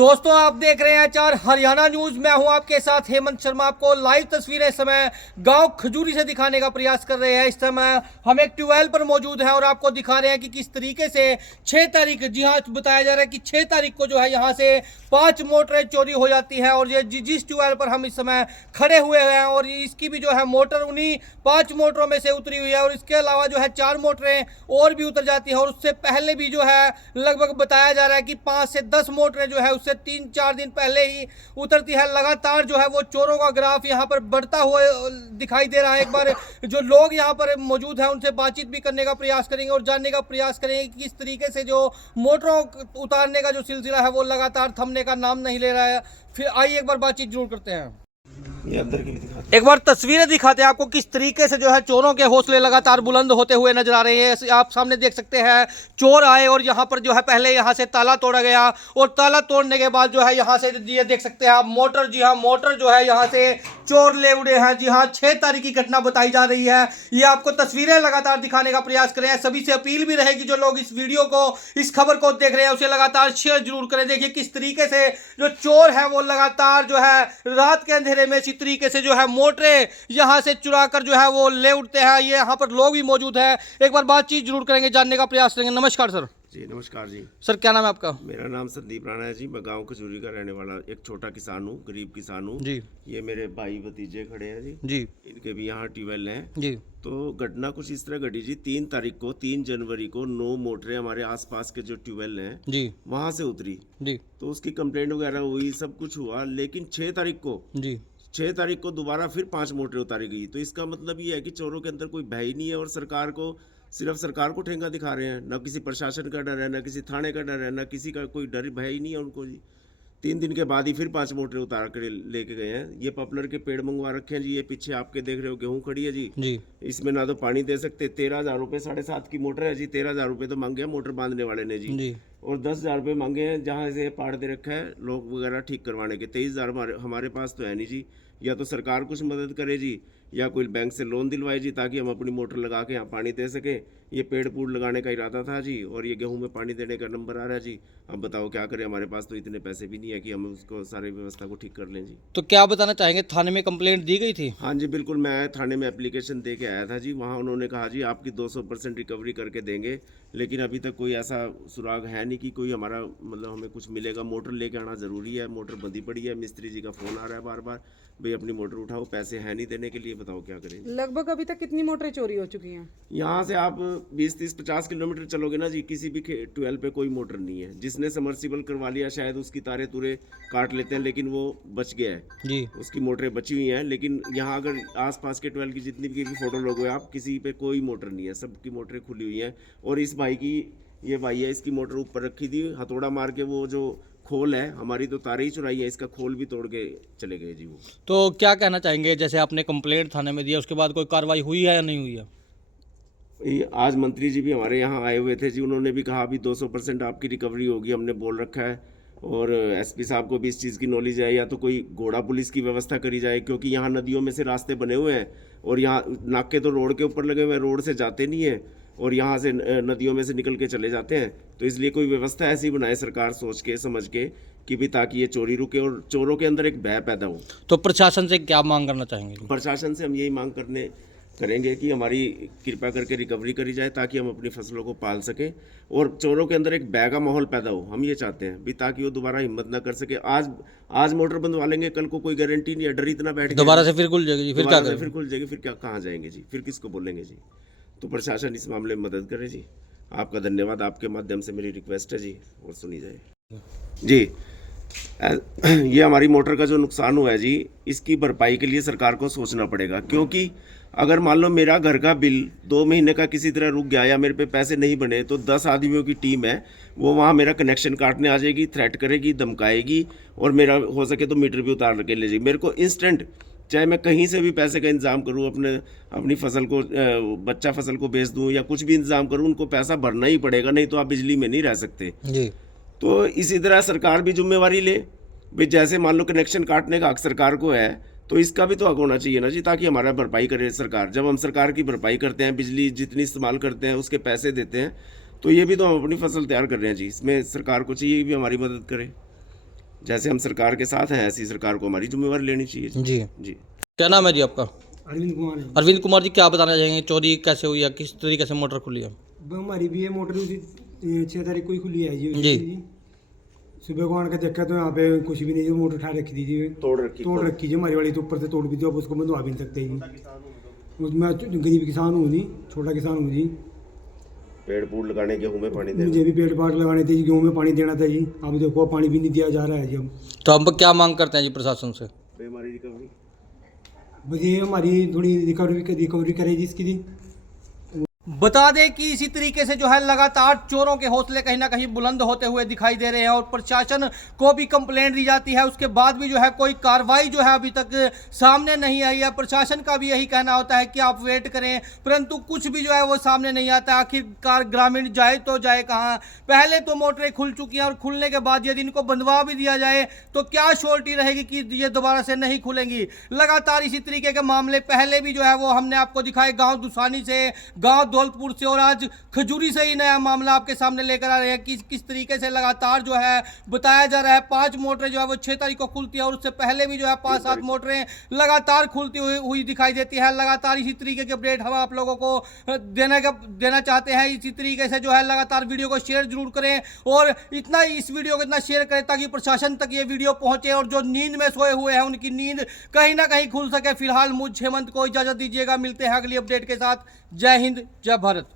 दोस्तों आप देख रहे हैं चार हरियाणा न्यूज। मैं हूं आपके साथ हेमंत शर्मा। आपको लाइव तस्वीरें इस समय गांव खजूरी से दिखाने का प्रयास कर रहे हैं। इस समय हम एक ट्यूबवेल पर मौजूद हैं और आपको दिखा रहे हैं कि किस तरीके से 6 तारीख, जी हाँ, बताया जा रहा है कि 6 तारीख को जो है यहाँ से 5 मोटरें चोरी हो जाती हैं। और ये जिस ट्यूबवेल पर हम इस समय खड़े हुए हैं और इसकी भी जो है मोटर उन्हीं 5 मोटरों में से उतरी हुई है। और इसके अलावा जो है 4 मोटरें और भी उतर जाती है। और उससे पहले भी जो है लगभग बताया जा रहा है कि 5 से 10 मोटरें जो है उससे 3-4 दिन पहले ही उतरती है। लगातार जो है वो चोरों का ग्राफ यहाँ पर बढ़ता हुआ दिखाई दे रहा है। एक बार जो लोग यहाँ पर मौजूद हैं उनसे बातचीत भी करने का प्रयास करेंगे और जानने का प्रयास करेंगे कि किस तरीके से जो मोटरों उतारने का जो सिलसिला है वो लगातार थमने का नाम नहीं ले रहा है। फिर आइए एक बार बातचीत जरूर करते हैं। ये अंदर की भी दिखाते एक बार तस्वीरें दिखाते हैं आपको किस तरीके से जो है चोरों के हौसले लगातार बुलंद होते हुए नजर आ रहे हैं। आप सामने देख सकते हैं चोर आए और यहाँ पर जो है पहले यहाँ से ताला तोड़ा गया और ताला तोड़ने के बाद जो है यहाँ से ये देख सकते हैं आप मोटर, जी हाँ, मोटर जो है यहाँ से चोर ले उड़े हैं। जी हाँ, 6 तारीख की घटना बताई जा रही है। ये आपको तस्वीरें लगातार दिखाने का प्रयास करें। सभी से अपील भी रहेगी जो लोग इस वीडियो को, इस खबर को देख रहे हैं उसे लगातार शेयर जरूर करें। देखिए किस तरीके से जो चोर है वो लगातार जो है रात के अंधेरे में इसी तरीके से जो है मोटरें यहाँ से चुरा कर जो है वो ले उठते हैं। ये यहाँ पर लोग भी मौजूद हैं। एक बार बातचीत जरूर करेंगे, जानने का प्रयास करेंगे। नमस्कार सर। जी नमस्कार जी। सर क्या नाम है आपका? मेरा नाम संदीप राणा है जी। मैं गांव खजूरी का रहने वाला एक छोटा किसान हूँ, गरीब किसान हूँ जी। ये मेरे भाई भतीजे खड़े हैं जी। जी इनके भी यहाँ ट्यूबवेल हैं जी। तो घटना कुछ इस तरह घटी जी। 3 तारीख को 3 जनवरी को 9 मोटरें हमारे आसपास के जो ट्यूबवेल हैं जी वहाँ से उतरी। जी तो उसकी कंप्लेंट वगैरह हुई, सब कुछ हुआ। लेकिन 6 तारीख को जी 6 तारीख को दोबारा फिर 5 मोटरें उतारी गई। तो इसका मतलब ये है कि चोरों के अंदर कोई भय ही नहीं है और सरकार को, सिर्फ सरकार को ठेंगा दिखा रहे हैं। ना किसी प्रशासन का डर है, ना किसी थाने का डर है, ना किसी का कोई डर भय ही नहीं है उनको जी। 3 दिन के बाद ही फिर 5 मोटरें उतार कर लेके गए हैं। ये पॉपुलर के पेड़ मंगवा रखे हैं जी। ये पीछे आपके देख रहे हो गेहूं खड़ी है जी। जी इसमें ना तो पानी दे सकते। 13,000 रुपये 7.5 की मोटर है जी। 13,000 रुपये तो मांगे हैं मोटर बांधने वाले ने जी। जी और 10,000 रुपये मांगे हैं जहाँ से पाड़ दे रखा है लोग वगैरह ठीक करवाने के। 23,000 हमारे पास तो है नहीं जी। या तो सरकार कुछ मदद करे जी, या कोई बैंक से लोन दिलवाए जी, ताकि हम अपनी मोटर लगा के यहाँ पानी दे सकें। ये पेड़ पूड़ लगाने का इरादा था जी और ये गेहूं में पानी देने का नंबर आ रहा है जी। अब बताओ क्या करें, हमारे पास तो इतने पैसे भी नहीं है कि हम उसको सारी व्यवस्था को ठीक कर लें जी। तो क्या बताना चाहेंगे, थाने में कंप्लेंट दी गई थी? हाँ जी बिल्कुल, मैं थाने में एप्लीकेशन दे के आया था जी। वहाँ उन्होंने कहा जी आपकी 200% रिकवरी करके देंगे। लेकिन अभी तक कोई ऐसा सुराग है नहीं कि कोई हमारा मतलब हमें कुछ मिलेगा। मोटर लेके आना ज़रूरी है, मोटर बंधी पड़ी है। मिस्त्री जी का फ़ोन आ रहा है बार बार, भाई अपनी मोटर उठाओ, पैसे हैं नहीं देने के लिए। बताओ क्या करें। लगभग अभी तक कितनी मोटरें चोरी हो चुकी हैं? यहाँ से आप 20-30-50 किलोमीटर चलोगे ना जी, किसी भी ट्वेल्व पे कोई मोटर नहीं है। जिसने समर्सिबल करवा लिया शायद उसकी तारे तुरे काट लेते हैं, लेकिन वो बच गया है जी। उसकी मोटरें बची हुई हैं। लेकिन यहाँ अगर आसपास के ट्वेल्व की जितनी भी फोटो लोगे आप, किसी पे कोई मोटर नहीं है, सबकी मोटरें खुली हुई हैं। और इस भाई की, ये भाई है, इसकी मोटर ऊपर रखी थी, हथौड़ा मार के वो जो खोल है, हमारी तो तारे ही चुराई है, इसका खोल भी तोड़ के चले गए जी वो। तो क्या कहना चाहेंगे, जैसे आपने कंप्लेंट थाने में दिया उसके बाद कोई कार्रवाई हुई है या नहीं हुई है? आज मंत्री जी भी हमारे यहाँ आए हुए थे जी। उन्होंने भी कहा अभी 200% आपकी रिकवरी होगी, हमने बोल रखा है। और एसपी साहब को भी इस चीज़ की नॉलेज है, या तो कोई घोड़ा पुलिस की व्यवस्था करी जाए, क्योंकि यहाँ नदियों में से रास्ते बने हुए हैं और यहाँ नाके तो रोड के ऊपर लगे हुए हैं, रोड से जाते नहीं है और यहाँ से नदियों में से निकल के चले जाते हैं। तो इसलिए कोई व्यवस्था ऐसी बनाए सरकार, सोच के समझ के, कि भी ताकि ये चोरी रुके और चोरों के अंदर एक भय पैदा हो। तो प्रशासन से क्या मांग करना चाहेंगे? प्रशासन से हम यही मांग करेंगे कि हमारी कृपा करके रिकवरी करी जाए, ताकि हम अपनी फसलों को पाल सकें और चोरों के अंदर एक भय का माहौल पैदा हो। हम ये चाहते हैं भी, ताकि वो दोबारा हिम्मत ना कर सके। आज मोटर बंदवा लेंगे, कल को कोई गारंटी नहीं है, डर इतना बैठ गया दोबारा से फिर खुल जाएगी जी, फिर क्या करें? फिर खुल जाएगी, फिर क्या, कहाँ जाएंगे जी, फिर किसको बोलेंगे जी। तो प्रशासन इस मामले में मदद करे जी। आपका धन्यवाद, आपके माध्यम से मेरी रिक्वेस्ट है जी, और सुनी जाए जी। ये हमारी मोटर का जो नुकसान हुआ है जी, इसकी भरपाई के लिए सरकार को सोचना पड़ेगा। क्योंकि अगर मान लो मेरा घर का बिल 2 महीने का किसी तरह रुक गया या मेरे पे पैसे नहीं बने, तो 10 आदमियों की टीम है, वो वहाँ मेरा कनेक्शन काटने आ जाएगी, थ्रेट करेगी, धमकाएगी और मेरा हो सके तो मीटर भी उतार के ले जाएगी। मेरे को इंस्टेंट, चाहे मैं कहीं से भी पैसे का इंतजाम करूँ, अपनी फसल को, बच्चा फसल को बेच दूँ या कुछ भी इंतजाम करूँ, उनको पैसा भरना ही पड़ेगा, नहीं तो आप बिजली में नहीं रह सकते जी। तो इसी तरह सरकार भी जिम्मेवारी ले भाई। जैसे मान लो कनेक्शन काटने का हक सरकार को है, तो इसका भी तो हक होना चाहिए ना जी, ताकि हमारा भरपाई करे सरकार। जब हम सरकार की भरपाई करते हैं, बिजली जितनी इस्तेमाल करते हैं उसके पैसे देते हैं, तो ये भी तो हम अपनी फसल तैयार कर रहे हैं जी। इसमें सरकार को चाहिए भी हमारी मदद करे। जैसे हम सरकार के साथ हैं ऐसी सरकार को हमारी जिम्मेवारी लेनी चाहिए जी जी। क्या नाम है जी आपका? अरविंद कुमार है। अरविंद कुमार जी, क्या बताना चाहेंगे, चोरी कैसे हुई है, किस तरीके से मोटर खुली है? हमारी भी ये मोटर उसी 6 तारीख को ही खुली है जी। जी। सुबह को आन के देखा तो यहाँ पे कुछ भी नहीं है, मोटर उठा रखी थी जी, तोड़ रखी जी हमारी वाली, तो ऊपर से तोड़ भी थी, अब उसको बंधवा भी नहीं सकते जी। उसमें गरीब किसान हूँ जी, छोटा किसान हूँ जी, पेड़ पूड़ लगाने, गेहूं में पानी देना। मुझे भी पेड़ पाट लगाने थे जी, गेहूँ में पानी देना था जी। अब देखो पानी भी नहीं दिया जा रहा है जी। अब तो हम क्या मांग करते हैं जी प्रशासन से? हमारी रिकवरी बस ये हमारी थोड़ी रिकवरी करे जी इसकी जी। बता दें कि इसी तरीके से जो है लगातार चोरों के हौसले कहीं ना कहीं बुलंद होते हुए दिखाई दे रहे हैं और प्रशासन को भी कंप्लेंट दी जाती है, उसके बाद भी जो है कोई कार्रवाई जो है अभी तक सामने नहीं आई है। प्रशासन का भी यही कहना होता है कि आप वेट करें, परंतु कुछ भी जो है वो सामने नहीं आता। आखिरकार ग्रामीण जाए तो जाए कहाँ? पहले तो मोटरें खुल चुकी हैं और खुलने के बाद यदि इनको बंधवा भी दिया जाए तो क्या श्योरिटी रहेगी कि ये दोबारा से नहीं खुलेंगी? लगातार इसी तरीके के मामले पहले भी जो है वो हमने आपको दिखाए, गाँव दुसानी से, गाँव दौलतपुर से और आज खजूरी से ही नया मामला आपके सामने लेकर आ रहे हैं कि किस तरीके से लगातार जो है बताया जा रहा है 5 मोटरें जो है वो 6 तारीख को खुलती है और उससे पहले भी जो है 5-7 मोटरें लगातार खुलती हुई दिखाई देती है। लगातार इसी तरीके के अपडेट हम आप लोगों को देना चाहते हैं। इसी तरीके से जो है लगातार वीडियो को शेयर जरूर करें और इस वीडियो को इतना शेयर करें ताकि प्रशासन तक ये वीडियो पहुंचे और जो नींद में सोए हुए हैं उनकी नींद कहीं ना कहीं खुल सके। फिलहाल मुझ हेमंत को इजाजत दीजिएगा, मिलते हैं अगली अपडेट के साथ। जय हिंद, जय भारत।